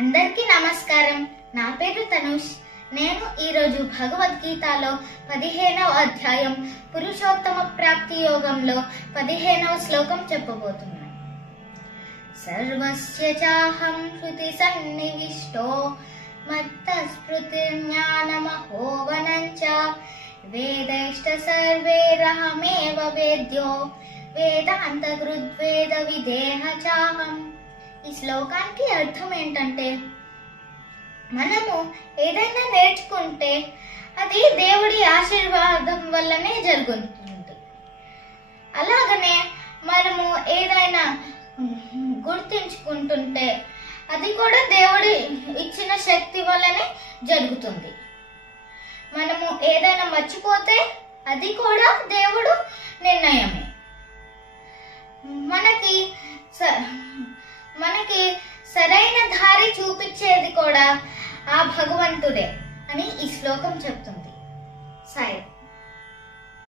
అందరికీ నమస్కారం. నా పేరు తనుష్. నేను ఈరోజు భగవద్గీతలో 15వ అధ్యాయం పురుషోత్తమ ప్రాప్తి యోగంలో 15వ శ్లోకం చెప్పబోతున్నాను. సర్వస్య చాహం శృతి సన్నివిష్టో మత్తస్మృతిర్జ్ఞానమహోవనంచ వేదైష్ట సర్వేరహమేవ వేద్యో వేదాంతకృద్వేద విదేహ చాహం. ఈ శ్లోకానికి అర్థం ఏంటంటే, మనము ఏదైనా నేర్చుకుంటే అది దేవుడి ఆశీర్వాదం వల్లనే జరుగుతుంది. అలాగనే మనము ఏదైనా గుర్తించుకుంటుంటే అది కూడా దేవుడి ఇచ్చిన శక్తి వల్లనే జరుగుతుంది. మనము ఏదైనా మర్చిపోతే అది కూడా దేవుడు నిర్ణయమే. మనకి సరైన దారి చూపించేది కూడా ఆ భగవంతుడే అని ఈ శ్లోకం చెప్తుంది. సరే.